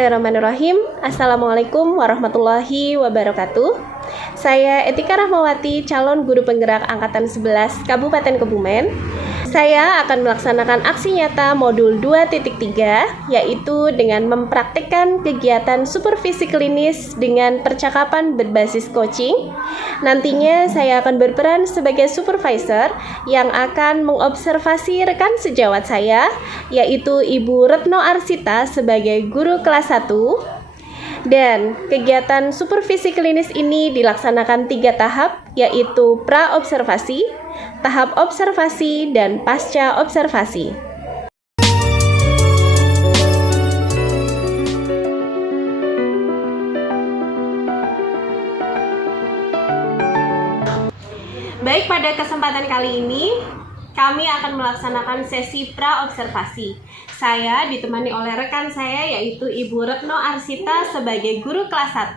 Bismillahirrahmanirrahim. Assalamualaikum warahmatullahi wabarakatuh. Saya Etika Rahmawati, calon guru penggerak Angkatan 11 Kabupaten Kebumen. Saya akan melaksanakan aksi nyata modul 2.3, yaitu dengan mempraktikkan kegiatan supervisi klinis dengan percakapan berbasis coaching. Nantinya saya akan berperan sebagai supervisor yang akan mengobservasi rekan sejawat saya, yaitu Ibu Retno Arsita sebagai guru kelas 1. Dan kegiatan supervisi klinis ini dilaksanakan 3 tahap, yaitu pra-observasi, tahap observasi, dan pasca observasi. Baik, pada kesempatan kali ini kami akan melaksanakan sesi pra-observasi. Saya ditemani oleh rekan saya, yaitu Ibu Retno Arsita sebagai guru kelas 1,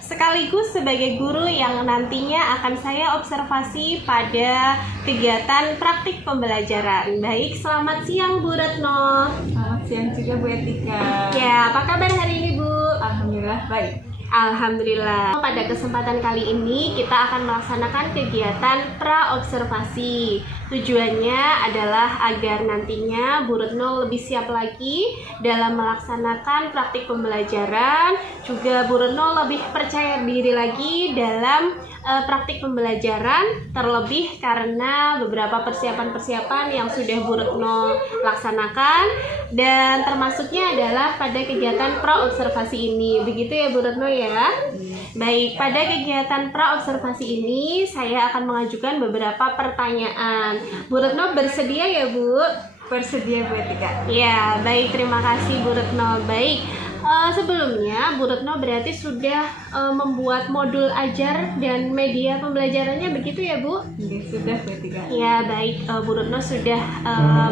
sekaligus sebagai guru yang nantinya akan saya observasi pada kegiatan praktik pembelajaran. Baik, selamat siang Bu Retno. Selamat siang juga Bu Etika. Ya, apa kabar hari ini Bu? Alhamdulillah baik. Alhamdulillah. Pada kesempatan kali ini kita akan melaksanakan kegiatan pra-observasi. Tujuannya adalah agar nantinya Bu Retno lebih siap lagi dalam melaksanakan praktik pembelajaran. Juga Bu Retno lebih percaya diri lagi dalam praktik pembelajaran, terlebih karena beberapa persiapan-persiapan yang sudah Bu Retno laksanakan, dan termasuknya adalah pada kegiatan pra-observasi ini. Begitu ya Bu Retno ya? Baik, pada kegiatan pra-observasi ini saya akan mengajukan beberapa pertanyaan. Bu Retno bersedia ya Bu? Bersedia Bu Etika. Ya, baik, terima kasih Bu Retno. Baik, sebelumnya Bu Retno berarti sudah membuat modul ajar dan media pembelajarannya, begitu ya Bu? Ya, sudah Bu Etika. Ya, baik, Bu Retno sudah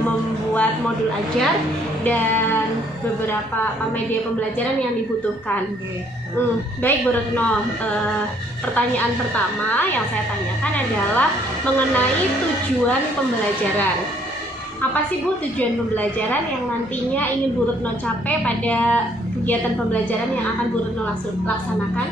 membuat modul ajar dan beberapa media pembelajaran yang dibutuhkan. Baik Bu Retno, pertanyaan pertama yang saya tanyakan adalah mengenai tujuan pembelajaran. Apa sih Bu tujuan pembelajaran yang nantinya ingin Bu Retno capai pada kegiatan pembelajaran yang akan Bu Retno laksanakan?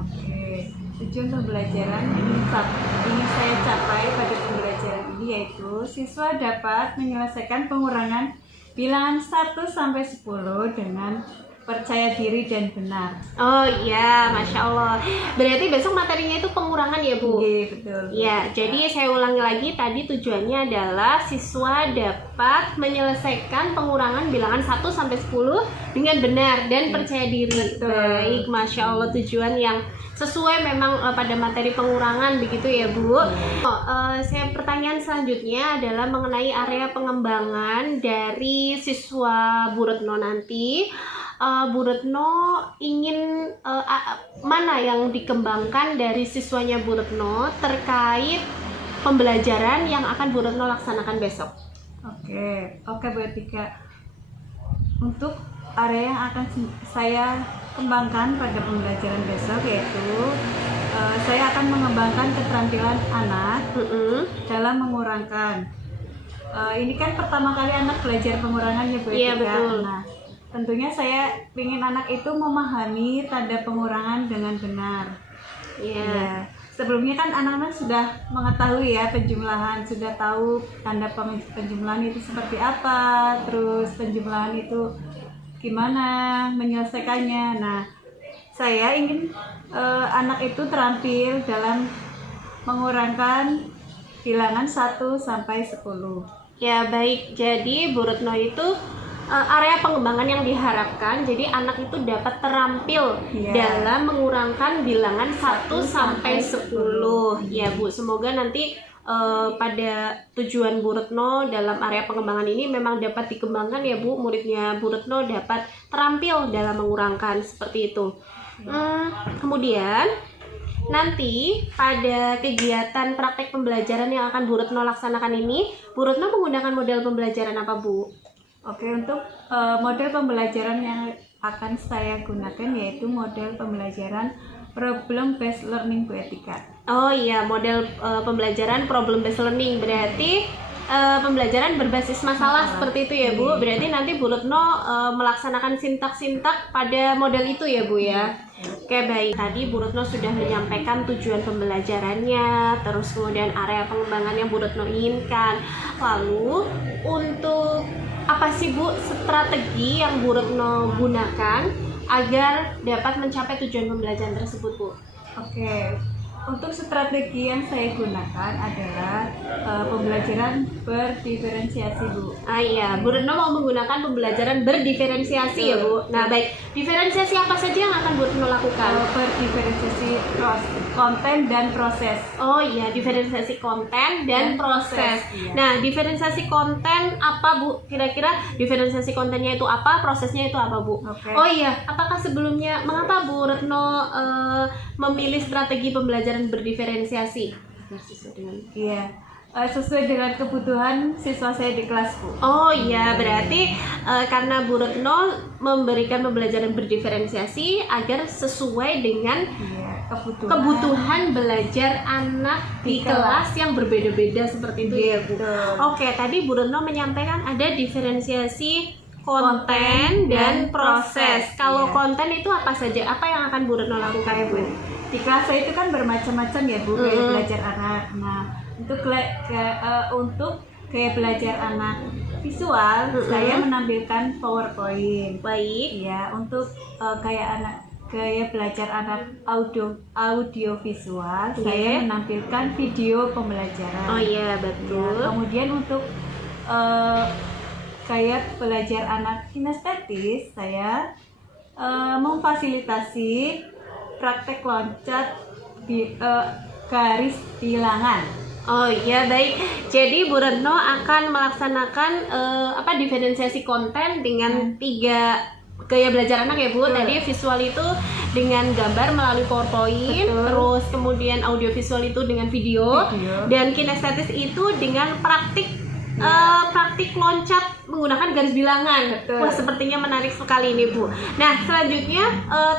Oke, tujuan pembelajaran ingin saya capai pada pembelajaran ini yaitu siswa dapat menyelesaikan pengurangan bilangan 1 sampai 10 dengan percaya diri dan benar. Oh iya, Masya Allah. Berarti besok materinya itu pengurangan ya Bu? Iya, betul. Ya, jadi saya ulangi lagi, tadi tujuannya adalah siswa dapat menyelesaikan pengurangan bilangan 1 sampai 10 dengan benar dan percaya diri. Betul. Baik, Masya Allah, tujuan yang sesuai memang pada materi pengurangan, begitu ya Bu? Saya pertanyaan selanjutnya adalah mengenai area pengembangan dari siswa Bu Retno nanti. Bu Retno ingin mana yang dikembangkan dari siswanya Bu Retno terkait pembelajaran yang akan Bu Retno laksanakan besok? Oke Bu Etika. Untuk area yang akan saya kembangkan pada pembelajaran besok yaitu saya akan mengembangkan keterampilan anak dalam mengurangkan. Ini kan pertama kali anak belajar pengurangan ya Bu Etika. Iya, betul. Nah, tentunya saya ingin anak itu memahami tanda pengurangan dengan benar. Iya. Sebelumnya kan anak-anak sudah mengetahui ya penjumlahan, sudah tahu tanda penjumlahan itu seperti apa, terus penjumlahan itu gimana menyelesaikannya. Nah, saya ingin anak itu terampil dalam mengurangkan bilangan 1 sampai 10. Ya, baik. Jadi Bu Retno itu area pengembangan yang diharapkan, jadi anak itu dapat terampil dalam mengurangkan bilangan 1 sampai 10. Ya Bu, semoga nanti pada tujuan Bu Retno dalam area pengembangan ini memang dapat dikembangkan ya Bu, muridnya Bu Retno dapat terampil dalam mengurangkan, seperti itu. Kemudian nanti pada kegiatan praktek pembelajaran yang akan Bu Retno laksanakan ini, Bu Retno menggunakan model pembelajaran apa Bu? Oke, untuk model pembelajaran yang akan saya gunakan yaitu model pembelajaran problem based learning Bu Etika. Oh iya, model pembelajaran problem based learning. Berarti pembelajaran berbasis masalah seperti itu ya Bu. Berarti nanti Bu Retno melaksanakan sintak-sintak pada model itu ya Bu ya. Oke baik, tadi Bu Retno sudah menyampaikan tujuan pembelajarannya, terus kemudian area pengembangan yang Bu Retno inginkan. Lalu untuk apa sih Bu strategi yang Bu Retno gunakan agar dapat mencapai tujuan pembelajaran tersebut Bu? Oke, untuk strategi yang saya gunakan adalah pembelajaran berdiferensiasi Bu. Iya, Bu Retno mau menggunakan pembelajaran berdiferensiasi ya Bu. Nah baik, diferensiasi apa saja yang akan Bu Retno lakukan? Berdiferensiasi konten dan proses. Oh iya, diferensiasi konten dan proses. Iya. Nah, diferensiasi konten apa Bu? Kira-kira diferensiasi kontennya itu apa, prosesnya itu apa Bu? Oke. Oh iya, apakah sebelumnya mengapa Bu Retno memilih strategi pembelajaran berdiferensiasi? Iya, sesuai dengan kebutuhan siswa saya di kelas Bu. Oh iya, berarti karena Bu Retno memberikan pembelajaran berdiferensiasi agar sesuai dengan Iya, kebutuhan belajar anak di kelas yang berbeda-beda seperti itu ya Bu. Betul. Oke, tadi Bu Retno menyampaikan ada diferensiasi konten dan proses. Kalau Iya. konten itu apa saja? Apa yang akan Bu Retno lakukan Bu? Di kelas saya itu kan bermacam-macam ya Bu, gaya belajar anak. Nah, untuk gaya belajar anak visual, saya menampilkan PowerPoint. Baik. Ya, untuk gaya belajar anak audio visual, saya menampilkan video pembelajaran. Oh iya, Ya, betul. kemudian untuk gaya belajar anak kinestetis, saya memfasilitasi praktek loncat di garis bilangan. Oh iya baik. Jadi Bu Retno akan melaksanakan diferensiasi konten dengan 3 gaya belajar anak ya Bu. Betul. Tadi visual itu dengan gambar melalui PowerPoint, Betul. terus kemudian audio visual itu dengan video. Dan kinestetis itu dengan praktik loncat menggunakan garis bilangan. Betul. Wah, sepertinya menarik sekali ini Bu. Nah, selanjutnya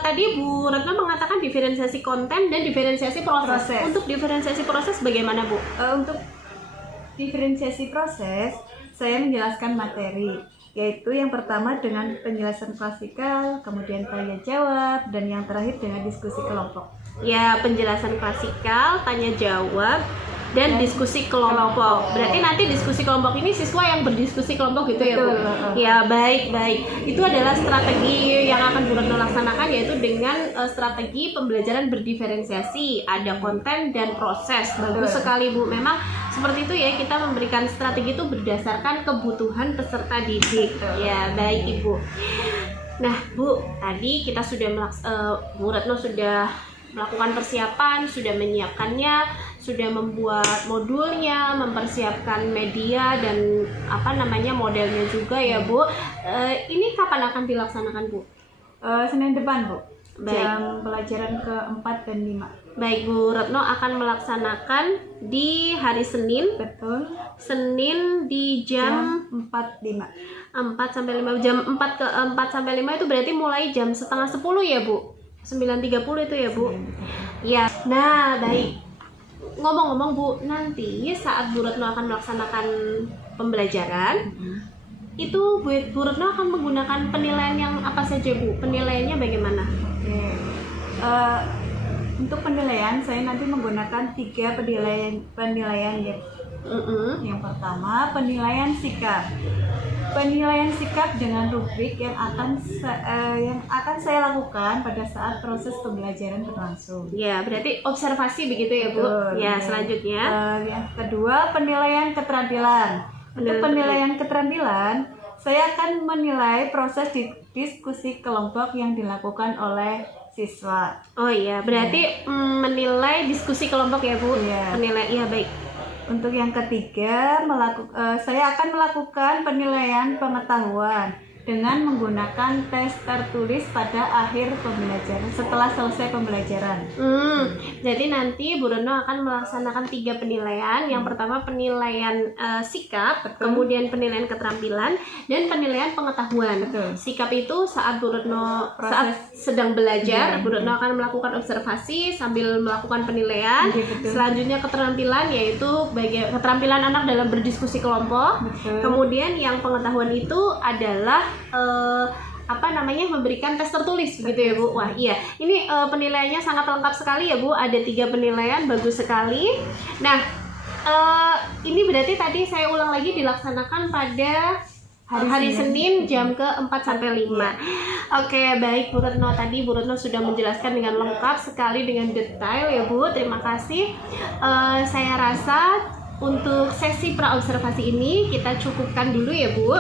tadi Bu Retno mengatakan diferensiasi konten dan diferensiasi proses. Untuk diferensiasi proses bagaimana Bu? Untuk diferensiasi proses, saya menjelaskan materi, yaitu yang pertama dengan penjelasan klasikal, kemudian tanya jawab, dan yang terakhir dengan diskusi kelompok. Ya, penjelasan klasikal, tanya jawab, dan diskusi kelompok. Berarti nanti diskusi kelompok ini siswa yang berdiskusi kelompok gitu ya Bu? Betul. Ya, baik. Itu adalah strategi yang akan Bu Retno laksanakan, yaitu dengan strategi pembelajaran berdiferensiasi. Ada konten dan proses. Bagus sekali Bu. Memang seperti itu ya, kita memberikan strategi itu berdasarkan kebutuhan peserta didik. Ya, baik Ibu. Nah Bu, tadi kita sudah Bu Retno sudah melakukan persiapan, sudah menyiapkannya, sudah membuat modulnya, mempersiapkan media dan modelnya juga ya Bu. Ini kapan akan dilaksanakan Bu? Senin depan Bu. Baik. Jam pelajaran ke-4 dan 5. Baik, Bu Retno akan melaksanakan di hari Senin. Betul. Senin di jam 4.5. 4 sampai 5. Jam 4 sampai 5 itu berarti mulai jam setengah 10 ya Bu? 9.30 itu ya Bu? Ya, nah baik. Ngomong-ngomong Bu, nanti saat Bu Retno akan melaksanakan pembelajaran, itu Bu Retno akan menggunakan penilaian yang apa saja Bu? Penilaiannya bagaimana? Oke. Untuk penilaian, saya nanti menggunakan 3 penilaian ya. Yang pertama, penilaian sikap. Penilaian sikap dengan rubrik yang akan saya lakukan pada saat proses pembelajaran berlangsung. Ya, berarti observasi begitu ya Bu? Betul. Ya, selanjutnya. Yang kedua, penilaian keterampilan. Untuk penilaian keterampilan, saya akan menilai proses diskusi kelompok yang dilakukan oleh siswa. Oh iya, berarti menilai diskusi kelompok ya Bu? Iya. Iya baik. Untuk yang ketiga, saya akan melakukan penilaian pengetahuan dengan menggunakan tes tertulis pada akhir pembelajaran setelah selesai pembelajaran. Jadi nanti Bu Retno akan melaksanakan 3 penilaian. Yang pertama penilaian sikap, Betul. kemudian penilaian keterampilan, dan penilaian pengetahuan. Betul. Sikap itu saat Bu Retno Proses. saat sedang belajar, Iya. Bu Retno akan melakukan observasi sambil melakukan penilaian. Iya, betul. Selanjutnya keterampilan, yaitu keterampilan anak dalam berdiskusi kelompok. Betul. Kemudian yang pengetahuan itu adalah memberikan tes tertulis begitu ya Bu. Wah iya, ini penilaiannya sangat lengkap sekali ya Bu. Ada 3 penilaian, bagus sekali. Nah, ini berarti tadi saya ulang lagi dilaksanakan pada hari Senin jam ke-4 sampai 5. Oke, baik Bu Retno. Tadi Bu Retno sudah menjelaskan dengan lengkap sekali, dengan detail ya Bu. Terima kasih. Saya rasa untuk sesi praobservasi ini kita cukupkan dulu ya Bu.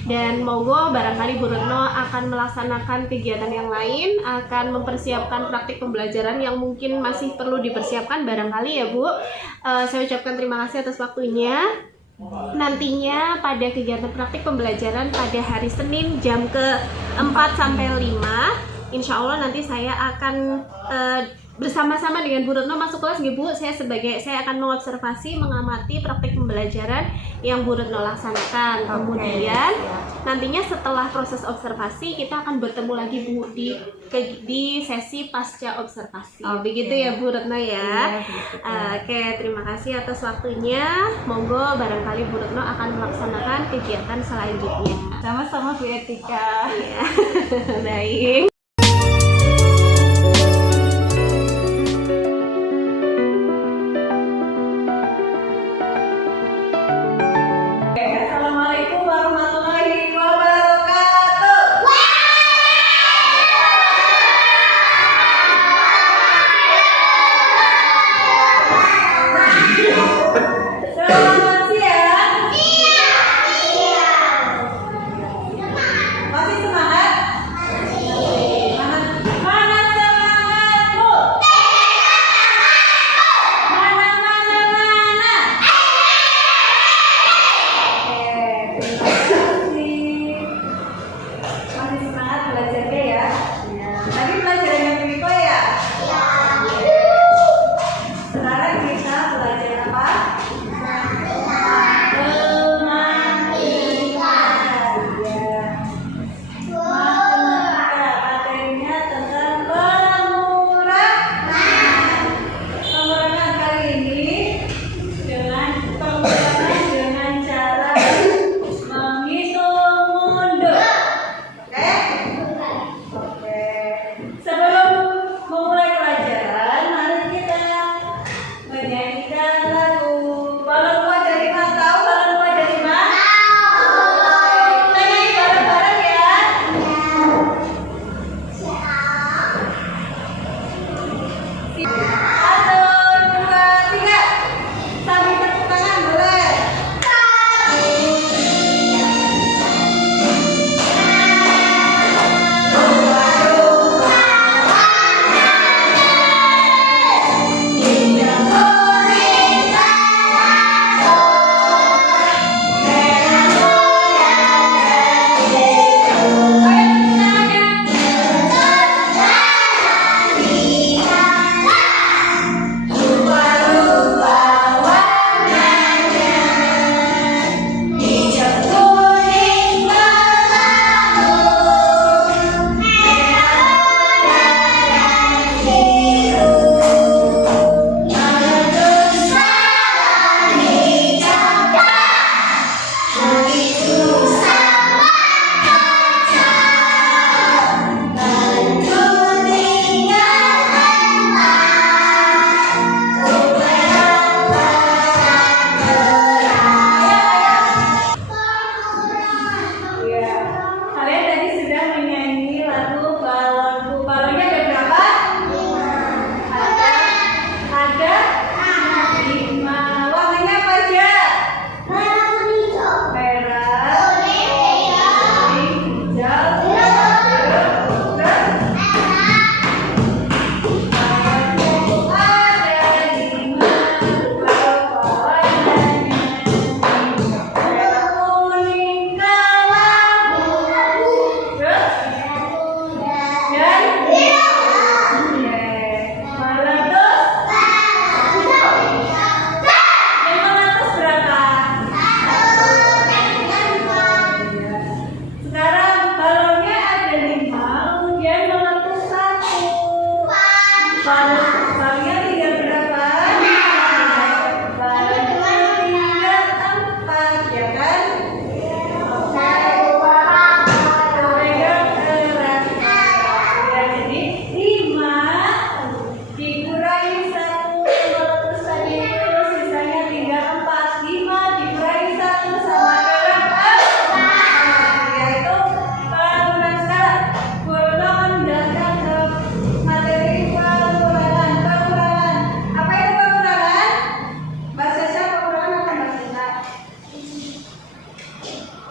Dan monggo barangkali Bu Retno akan melaksanakan kegiatan yang lain, akan mempersiapkan praktik pembelajaran yang mungkin masih perlu dipersiapkan barangkali ya Bu. Saya ucapkan terima kasih atas waktunya. Nantinya pada kegiatan praktik pembelajaran pada hari Senin jam ke-4 sampai 5, insya Allah nanti saya akan bersama-sama dengan Bu Retno masuk kelas nggih Bu. Saya akan mengobservasi, mengamati praktik pembelajaran yang Bu Retno laksanakan. Kemudian nantinya setelah proses observasi kita akan bertemu lagi Bu di sesi pasca observasi. Begitu ya Bu Retno ya. Iya, begitu. Oke, terima kasih atas waktunya. Monggo barangkali Bu Retno akan melaksanakan kegiatan selanjutnya. Sama-sama Bu Etika. Ya. Baik. Assalamualaikum warahmatullahi wabarakatuh. Selamat siang. Masih semangat?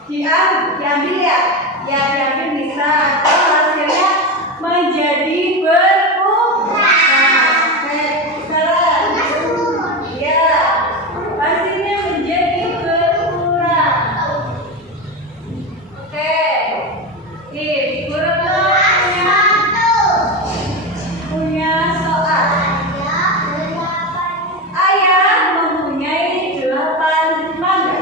diambil ya? Ya diambil bisa. Atau hasilnya menjadi berkurang. Sekarang. Ya, hasilnya menjadi berkurang. Oke. Kurang punya soal. Ayah mempunyai 8 mangga,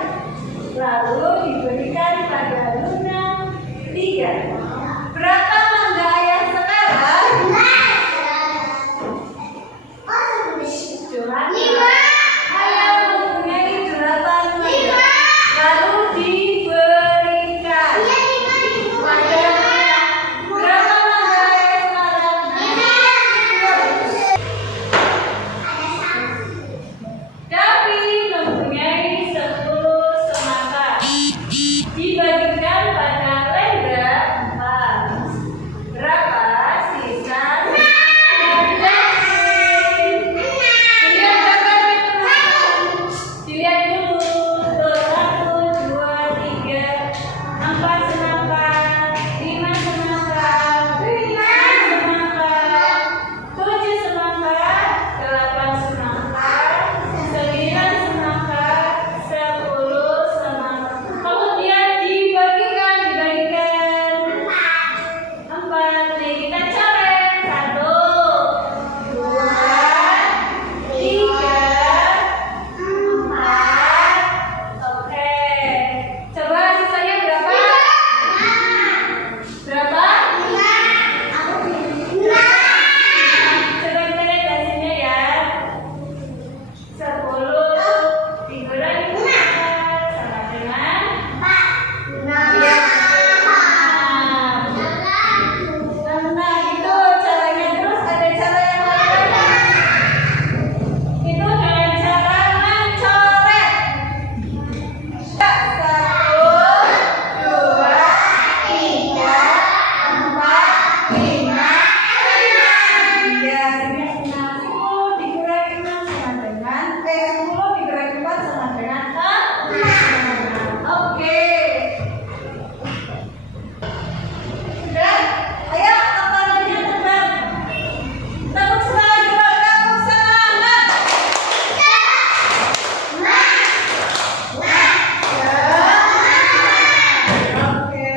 lalu diberikan pada Luna 3. Berapa mangga ayah sekarang? Curhat. Ayah mempunyai 8 mangga, lalu diberikan pada Luna. Berapa mangga ayah sekarang? David mempunyai 10 semangka, dibagikan pada Lendra 4. Berapa sisa David? Dilihat dulu. Tuh, 1, 2, 3, 4 semangka, 5 semangka, 6 semangka, 7 semangka, 8 semangka, 9 semangka, 10 semangka. Kemudian dibagikan 4. Nih kita coret. 1, 2, 3, 4. Oke. Coba sisanya berapa? Berapa? Coba kita lihat hasilnya ya. 10 dikurangi 4 sama dengan ya. Nah, itu caranya. Terus ada cara yang lain. Itu dengan cara mencoret. 1, 2, 3, 4, 5, 6. Ya, ini 10 dikurangi 6 sama dengan 10 dikurangi 4 sama dengan 6. Oke. Sudah? Ayo kepalanya terbang. Tepuk semangat dulu, tepuk semangat. Oke.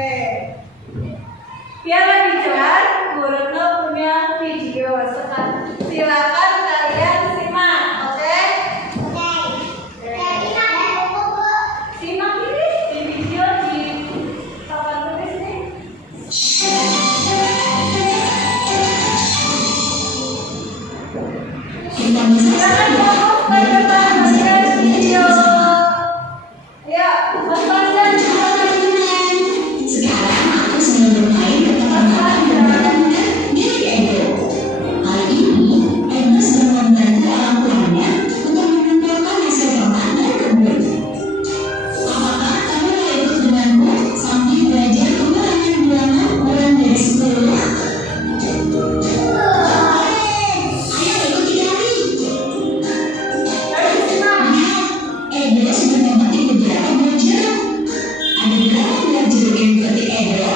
Biar lebih jelas, Bu Retno punya video. Silakan kalian simak, oke? Simak ini di video di papan tulis nih. Silakan fokus ke depan melihat video. Ya, Mas Fauzan, Sekarang aku sedang bermain bersama teman-teman milik Edo. Kali ini, Edo sedang membantu orang tuanya untuk mengumpulkan hasil panen dan kebun. Apakah kamu mau ikut denganku sambil belajar pengurangan bilangan kurang dari 10? Ayo ikuti kami. Edo sedang memetik beberapa buah jeruk. Ada berapa buah jeruk yang dipetik Edo?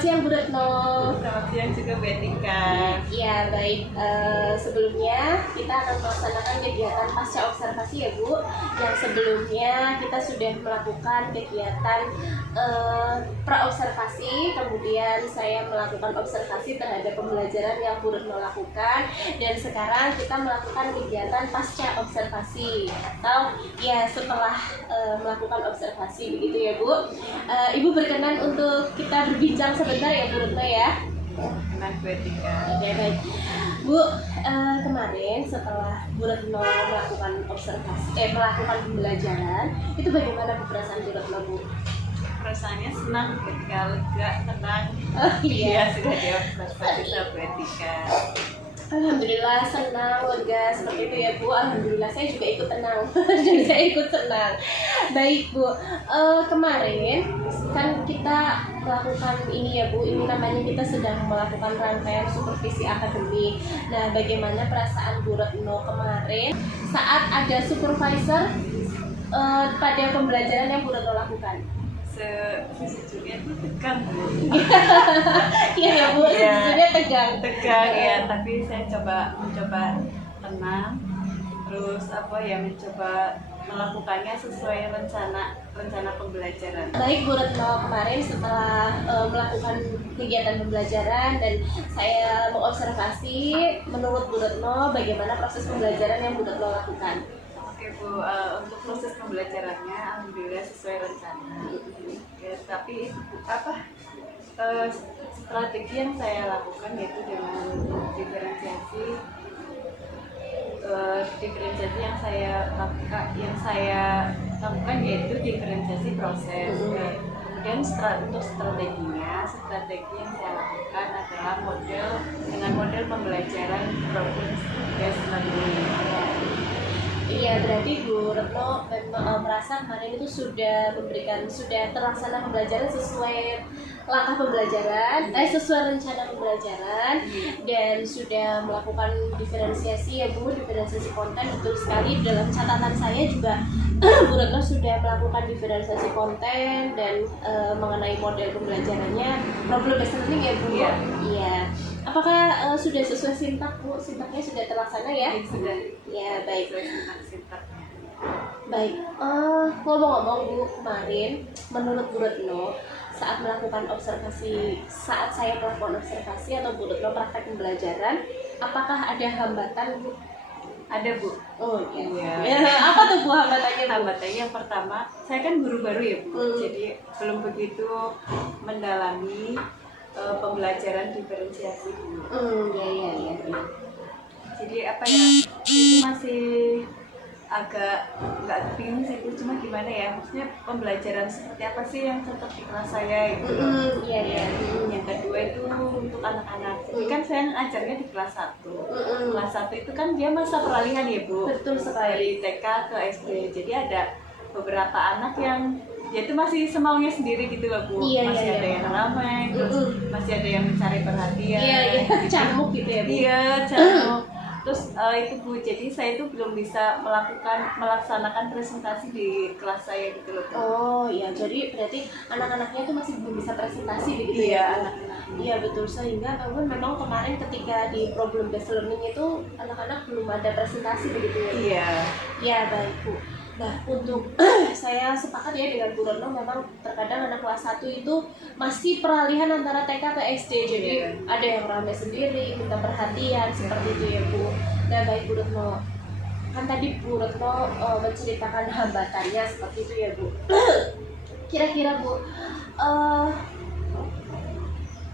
siang Bu Retno. Selamat siang juga Bu Etika. Ya baik, sebelumnya kita akan melaksanakan kegiatan pasca observasi ya Bu. Yang sebelumnya kita sudah melakukan kegiatan pra-observasi, kemudian saya melakukan observasi terhadap pembelajaran yang Bu Retno lakukan, dan sekarang kita melakukan kegiatan pasca observasi atau ya setelah melakukan observasi begitu ya Bu. Ibu berkenan untuk kita berbincang sebentar ya Bu Retno ya. Dengan Bu Etika. Oke baik Bu, kemarin setelah Bu Retno melakukan observasi, melakukan pembelajaran, itu bagaimana Bu perasaan Bu Retno Bu? Perasaannya senang ketika lega, tenang. Oh iya. Sudah diobservasi sama Bu Etika. Alhamdulillah senang, lega seperti itu ya Bu. Alhamdulillah saya juga ikut tenang. Jadi saya ikut senang. Baik Bu, kemarin kan kita melakukan ini ya Bu. Ini namanya kita sedang melakukan rangkaian supervisi akademik. Nah, bagaimana perasaan Bu Retno kemarin saat ada supervisor pada pembelajaran yang Bu Retno lakukan? Sejujurnya itu tegang Bu. Iya ya Bu, sejujurnya tegang. Tegang ya, tapi saya mencoba tenang, terus mencoba melakukannya sesuai rencana pembelajaran. Baik Bu Retno, kemarin setelah melakukan kegiatan pembelajaran dan saya mengobservasi, menurut Bu Retno bagaimana proses pembelajaran yang Bu Retno lakukan? Oke Bu, untuk proses pembelajarannya alhamdulillah sesuai rencana. Ya, tapi strategi yang saya lakukan yaitu dengan diferensiasi yang saya lakukan yaitu diferensiasi proses. Kemudian untuk strategi yang saya lakukan adalah model pembelajaran problem based learning. Iya, berarti Bu Retno merasa kemarin itu sudah terlaksana pembelajaran sesuai langkah pembelajaran, sesuai rencana pembelajaran, dan sudah melakukan diferensiasi ya Bu, diferensiasi konten. Betul sekali, dalam catatan saya juga Bu Retno sudah melakukan diferensiasi konten dan mengenai model pembelajarannya problem based learning ya Bu. Iya. Apakah sudah sesuai sintak Bu? Sintaknya sudah terlaksana ya? Sudah. Ya, baik. Sintaknya. Baik, ngomong-ngomong Bu, kemarin menurut Bu Retno saat saya melakukan observasi atau Bu Retno praktek pembelajaran, apakah ada hambatan Bu? Ada Bu. Oh iya. Ya. Apa tuh Bu hambatannya Bu? Hambatannya yang pertama, saya kan guru baru ya Bu, jadi belum begitu mendalami pembelajaran diferensiasi Bu. Iya. Jadi itu masih agak nggak bingung sih Bu, cuma gimana ya, maksudnya pembelajaran seperti apa sih yang cocok di kelas saya itu. Iya. Yang kedua itu untuk anak-anak, jadi kan saya ngajarnya di kelas 1. Kelas 1 itu kan dia masa peralihan ya Bu. Betul sekali. Dari TK ke SD, jadi ada beberapa anak yang ya itu masih semaunya sendiri gitu loh Bu. Masih ada yang ramai, terus masih ada yang mencari perhatian. Iya. Camuk gitu ya Bu. Iya, camuk. Terus itu Bu, jadi saya itu belum bisa melaksanakan presentasi di kelas saya gitu loh Bu. Oh iya, jadi berarti anak-anaknya itu masih belum bisa presentasi begitu Iya, ya? anak-anak. Iya betul, sehingga memang kemarin ketika di problem based learning itu anak-anak belum ada presentasi begitu ya? Iya. Ya baik Bu. Nah untuk saya sepakat ya dengan Bu Retno, memang terkadang anak kelas 1 itu masih peralihan antara TK ke SD, jadi ada yang ramai sendiri, minta perhatian seperti itu ya Bu. Nah baik Bu Retno, kan tadi Bu Retno menceritakan hambatannya seperti itu ya Bu. Kira-kira Bu,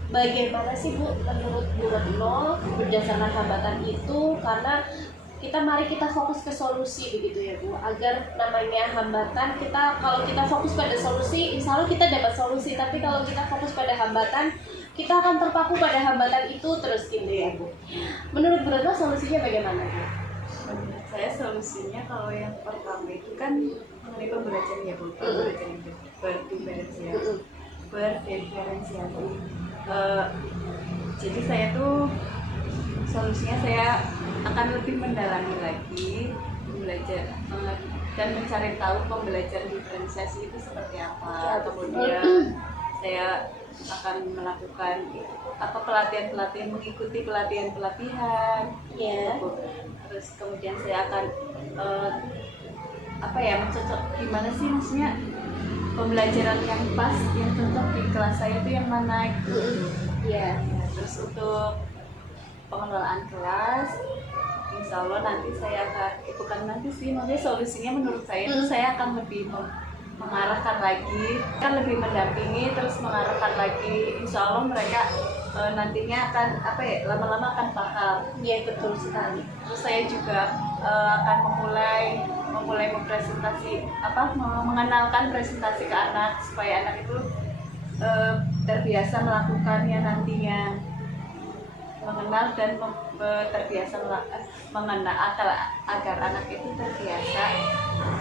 bagaimana sih Bu menurut Bu Retno berdasarkan hambatan itu? Karena mari kita fokus ke solusi begitu ya Bu, agar namanya hambatan, kalau kita fokus pada solusi, insya Allah kita dapat solusi, tapi kalau kita fokus pada hambatan, kita akan terpaku pada hambatan itu terus gitu ya Bu. Menurut Bu Retno solusinya bagaimana Bu? Menurut saya solusinya kalau yang pertama itu kan mengenai pembelajaran ya Bu, pembelajaran berdiferensiasi. Jadi saya tuh solusinya saya akan lebih mendalami lagi belajar dan mencari tahu pembelajaran diferensiasi itu seperti apa. Kemudian saya akan melakukan apa pelatihan-pelatihan, mengikuti pelatihan-pelatihan. Iya. Terus kemudian saya akan apa ya, mencocok gimana sih maksudnya pembelajaran yang pas, yang cocok di kelas saya itu yang mana gitu. Iya. Terus untuk pengelolaan kelas, insya Allah nanti saya akan, bukan nanti sih, maksudnya solusinya menurut saya itu saya akan lebih mengarahkan lagi, kan lebih mendampingi, terus mengarahkan lagi. Insya Allah mereka nantinya akan apa ya, lama-lama akan paham. Iya, betul sekali. Terus saya juga akan memulai mempresentasi mengenalkan presentasi ke anak supaya anak itu terbiasa melakukannya nantinya, mengenal dan terbiasa mengenal agar anak itu terbiasa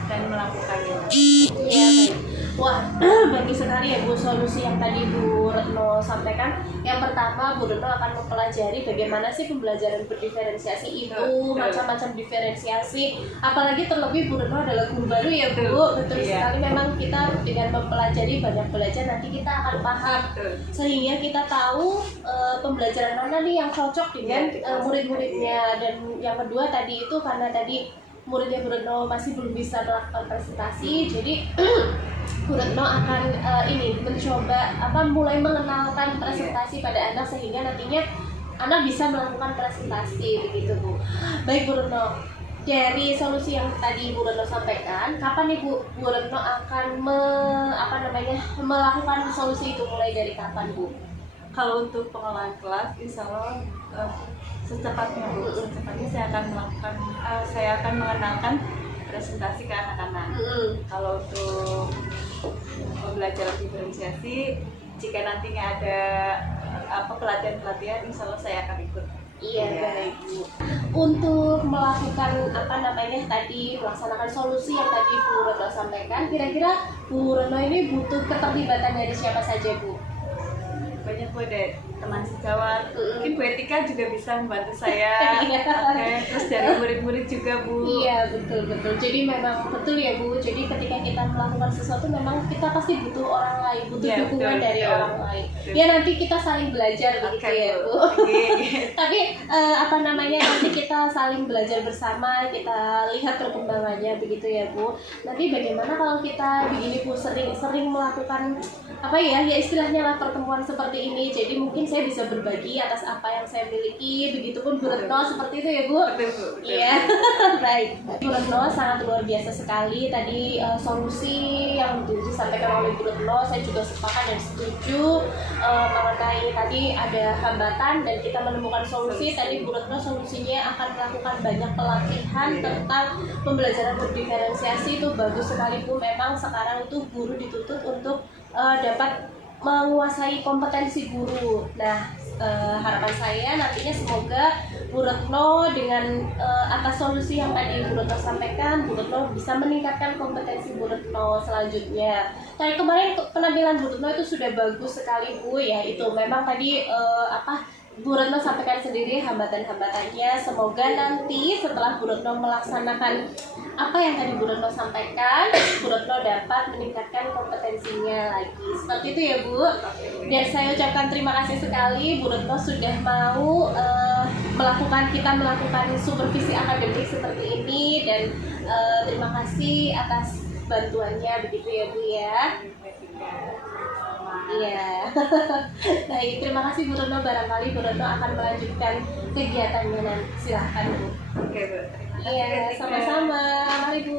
dan melakukannya. Iya, baik. Wah, bagus sekali ya Bu solusi yang tadi Bu Retno sampaikan. Yang pertama, Bu Retno akan mempelajari bagaimana sih pembelajaran berdiferensiasi itu, macam-macam diferensiasi. Apalagi terlebih Bu Retno adalah guru baru ya Bu. Betul sekali, memang kita dengan mempelajari, banyak belajar, nanti kita akan paham. Sehingga kita tahu pembelajaran mana nih yang cocok dengan murid-muridnya. Dan yang kedua tadi itu karena tadi muridnya Bu Retno masih belum bisa melakukan presentasi, jadi Bu Retno akan mencoba mulai mengenalkan presentasi pada anak sehingga nantinya anak bisa melakukan presentasi, begitu Bu. Baik Bu Retno, dari solusi yang tadi Bu Retno sampaikan, kapan nih Bu Retno akan melakukan solusi itu, mulai dari kapan Bu? Kalau untuk pengelolaan kelas, insya Allah secepatnya Bu, secepatnya saya akan mengenalkan presentasi ke anak-anak. Kalau untuk pembelajaran diferensiasi, jika nantinya ada pelatihan-pelatihan, insya Allah saya akan ikut. Iya, baik Bu. Untuk melakukan tadi melaksanakan solusi yang tadi Bu Retno sampaikan, kira-kira Bu Retno ini butuh keterlibatan dari siapa saja Bu? Banyak Bu, dari teman sejawat, mungkin Bu Etika juga bisa membantu saya. Terus dari murid-murid juga Bu. Iya, betul. Jadi memang betul ya Bu, jadi ketika kita melakukan sesuatu memang kita pasti butuh orang lain, butuh dukungan dari orang lain. Ya nanti kita saling belajar begitu ya Bu. Tapi nanti kita saling belajar bersama, kita lihat perkembangannya begitu ya Bu. Nanti bagaimana kalau kita begini Bu, sering melakukan istilahnya lah pertemuan seperti ini. Jadi mungkin saya bisa berbagi atas apa yang saya miliki, begitupun Bu Retno seperti itu ya Bu. Betul. Iya. Baik, Bu Retno sangat luar biasa sekali tadi solusi yang disampaikan oleh Bu Retno. Saya juga sepakat dan setuju mengenai tadi ada hambatan dan kita menemukan solusi. Tadi Bu Retno solusinya akan melakukan banyak pelatihan tentang pembelajaran berdiferensiasi. Itu bagus sekali Bu. Memang sekarang itu guru dituntut untuk dapat menguasai kompetensi guru. Nah, harapan saya nantinya semoga Bu Retno dengan atas solusi yang tadi Bu Retno sampaikan, Bu Retno bisa meningkatkan kompetensi Bu Retno selanjutnya. Tadi kemarin penampilan Bu Retno itu sudah bagus sekali Bu ya. Itu memang tadi Bu Retno sampaikan sendiri hambatan-hambatannya. Semoga nanti setelah Bu Retno melaksanakan apa yang tadi Bu Retno sampaikan, Bu Retno dapat meningkatkan kompetensinya lagi. Seperti itu ya Bu. Dan saya ucapkan terima kasih sekali Bu Retno sudah mau melakukan supervisi akademik seperti ini, dan terima kasih atas bantuannya begitu ya Bu ya. Iya. Baik, terima kasih Bu Retno. Barangkali Bu Retno akan melanjutkan kegiatannya nanti. Silahkan Bu. Oke Bu. Iya, sama-sama. Mari Bu.